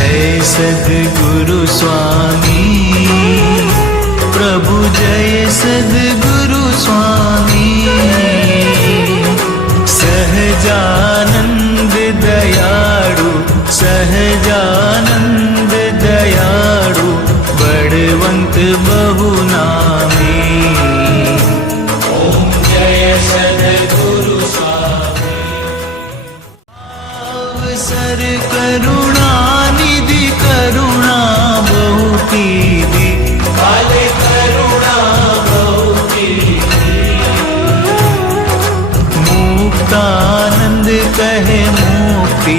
जय सद्गुरु स्वामी प्रभु, जय सद्गुरु स्वामी। सहजानंद दयाळु, सहजानंद दयाळु, बड़वंत बहुनामी। ओम जय सद्गुरु स्वामी। अवसर करुणानिधि, करुणा बहु कीधी, काले करुणा बहु कीधी। मुक्तानंद कहे मुक्ति,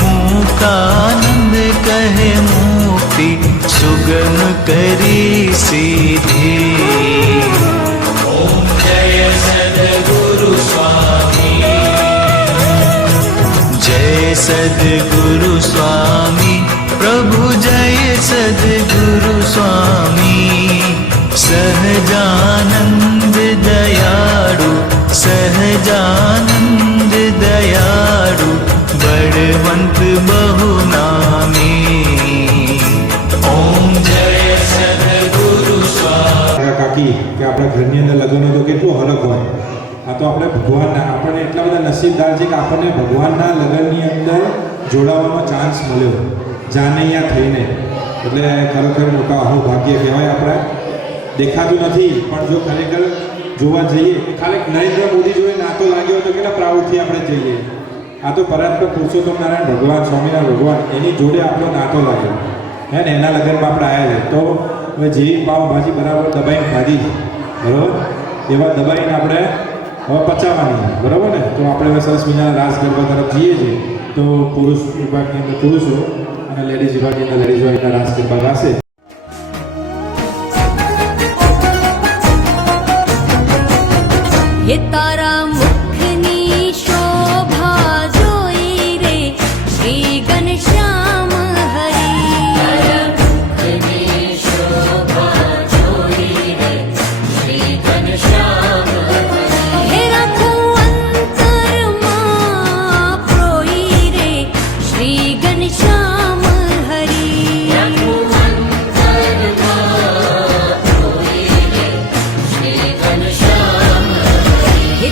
मुक्तानंद कहे मुक्ति, सुगम करी सीधी। ओम जय सद्गुरु स्वामी। जय सद्गुरु स्वामी प्रभु, जय सद्गुरु स्वामी। सहजानंद दयाळु, सहजानंद दयाळु, बड़वंत बहुनामी। ओम जय सद्गुरु स्वामी। काकी કે આપણા ઘરની અંદર લગ્ન તો કેટલું હરખ હોય। આ તો આપણે ભગવાનના, આપણને એટલા બધા નસીબદાર છે કે આપણને ભગવાનના લગ્નની અંદર જોડાવાનો ચાન્સ મળ્યો, જાનૈયા થઈને। એટલે ખરેખર મોટા અહોભાગ્ય કહેવાય। આપણે દેખાતું નથી, પણ જો ખરેખર જોવા જઈએ, ખાલી નરેન્દ્ર મોદી જોડે નાતો લાગ્યો તો કેટલા પ્રાઉડથી આપણે જઈએ। આ તો પરાત્પર પુરુષોત્તમ નારાયણ ભગવાન, સ્વામિનારાયણ ભગવાન, એની જોડે આપણો નાતો લાગ્યો હે ને। એના લગ્નમાં આપણે આવ્યા છે, તો હવે જેવી પાવભાજી બરાબર દબાઈને ખાધી, બરાબર, એવા દબાઈને આપણે હવે પચાવવાની, બરાબર ને। તો આપણે હવે સરસ મજાના રાસ ગરબા તરફ જઈએ છીએ। તો પુરુષ વિભાગની અંદર પુરુષો અને લેડીઝ વિભાગની અંદર લેડીઝો એના રાસ ગરબા ગાશે। हे तारा मुखनी शोभा जोई रे, श्री घनश्याम हरि। तारा मुखनी शोभा जोई रे, श्री घनश्याम हरि। हे रघु अंतर मां प्रोई रे, श्री घनश्याम हरि। रघु अंतर मां प्रोई रे, श्री घनश्याम। हे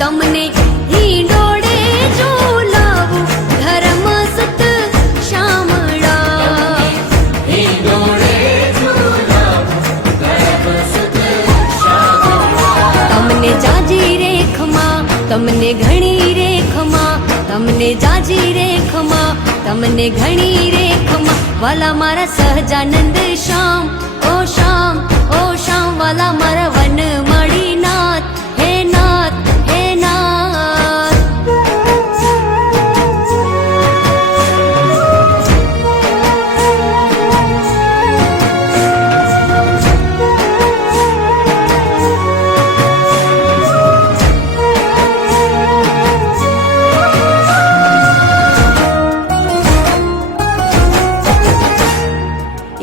તમને હિંડોળે ઝુલાવું ધર્મ સુત શામળા. તમને જાજી રે ખમા, તમને ઘણી રે ખમા, તમને જાજી રે ખમા, તમને ઘણી રે ખમા. વાલા મારા સહજાનંદ શ્યામ, ઓ શ્યામ, ઓ શ્યામ. વાલા મારા વન મળી નાથ, હે નાથ, હે નાથ.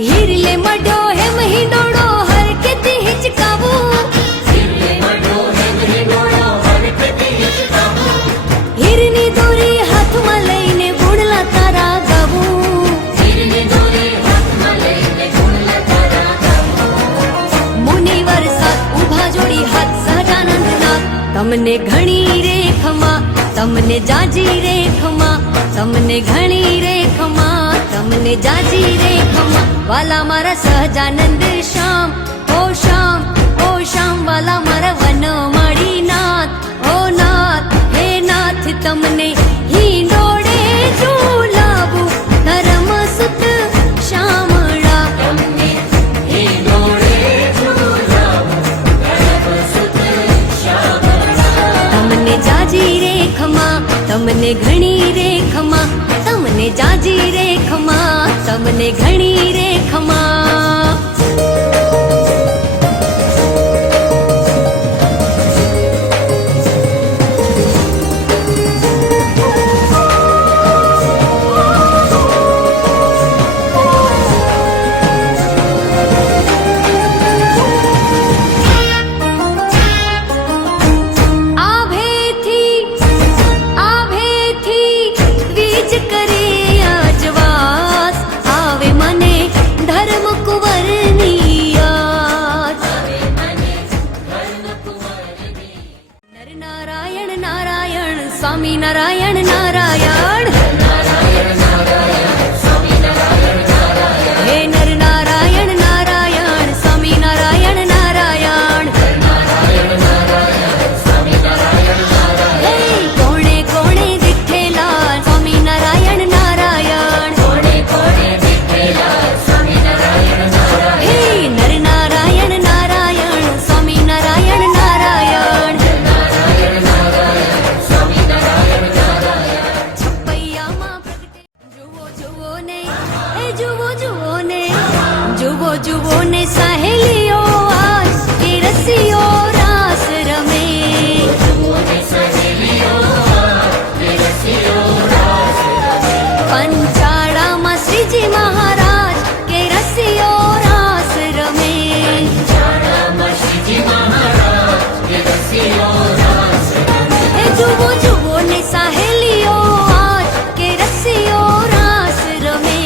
હિરલે મઢો હેમ હિંડોળો હર કેતી હિચકાવું. હીરની દોરી હાથમાં લઈને ગુણલા તારા ગાવું. મુનિવર સાથ ઊભા જોડી હાથ સહજાનંદ નાથ. તમને ઘણી રે ખમા, તમને જાજી રે ખમા, તમને ઘણી રે ખમા, તમને જાજી રે ખમા. વાલા મારા સહજાનંદ શ્યામ, ઓ શ્યામ, ઓ શ્યામ. વાલા મારા વન મળી નાથ, ઓ નાથ, હે નાથ. તમને હિંડોળે ઝુલાવું ધર્મ સુત શામળા. તમને જાજી રે ખમા, તમને ઘણી રે ખમા, તમને જાજી રે ખમા, તમને ઘણી રે ખમા. આભેથી વીજ કરે અજવાસ, આવે મને ધર્મ કુંવરની યાદ. નર નારાયણ નારાયણ સ્વામી નારાયણ નારાયણ. હે નર નારાયણ નારાયણ સ્વામી નારાયણ નારાયણ. હે કોણે કોણે દીઠેલા સ્વામી નારાયણ નારાયણ. હે નર નારાયણ નારાયણ સ્વામી નારાયણ નારાયણ. છપૈયામાં પ્રગટે જુઓ જુઓ ને, એ જુઓ જુઓ ને, જુઓ જુઓ ને સહેલીઓ આજ કે રસીઓ રાસ રમે. પંચાળામાં શ્રીજી મહારાજ કે રસીઓ રાસ રમે. એ જુઓ જુઓ ને સહેલીઓ આજ કે રસીઓ રાસ રમે.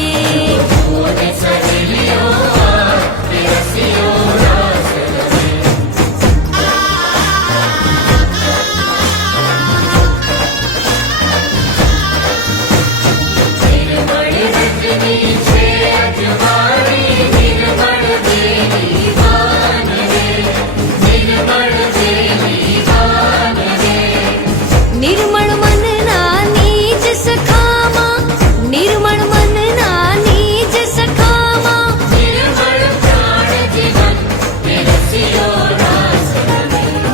નિર્મળ મનના નીજ સખામાં, નિર્મળ મનના નીજ સખામાં.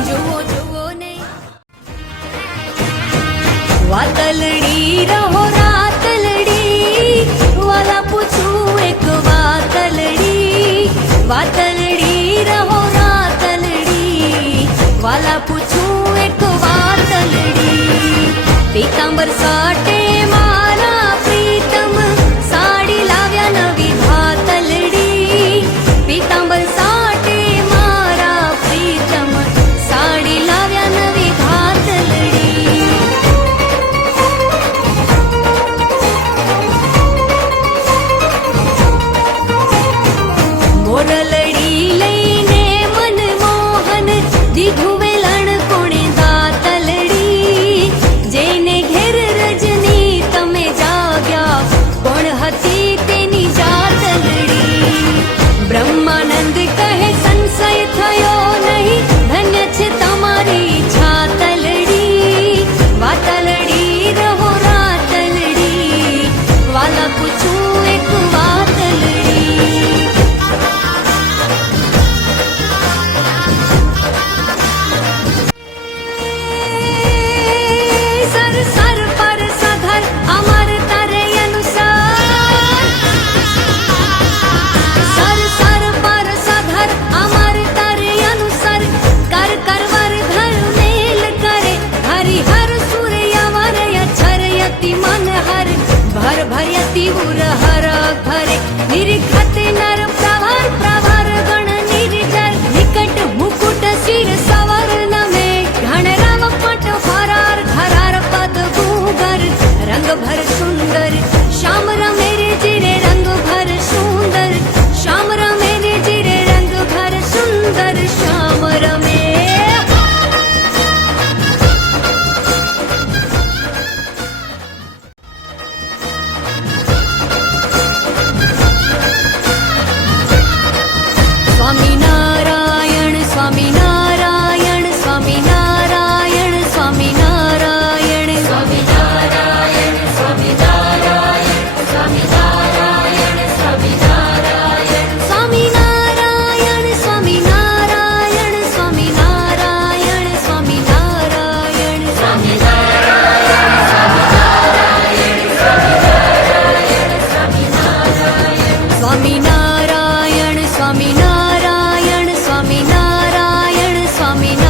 જુઓ જુઓ ને વાતલડી રહો રાતલડી. વાલા પૂછું એક વાતલડી, વાતલડી રહો રાતલડી. વાલા પૂછું એક વાતલડી. પીતાંબર સાટે મારા પ્રીતમ સાડી લાવ્યા નવી ભાતલડી. પીતાંબર સાટે મારા પ્રીતમ સાડી લાવ્યા નવી ભાતલડી. મોરલડી લઈને મનમોહન દીધું વેલણ કોણે દાતલડી. સ્વામિનારાયણ સ્વામિનારાયણ સ્વામિનારાયણ સ્વામિનારાયણ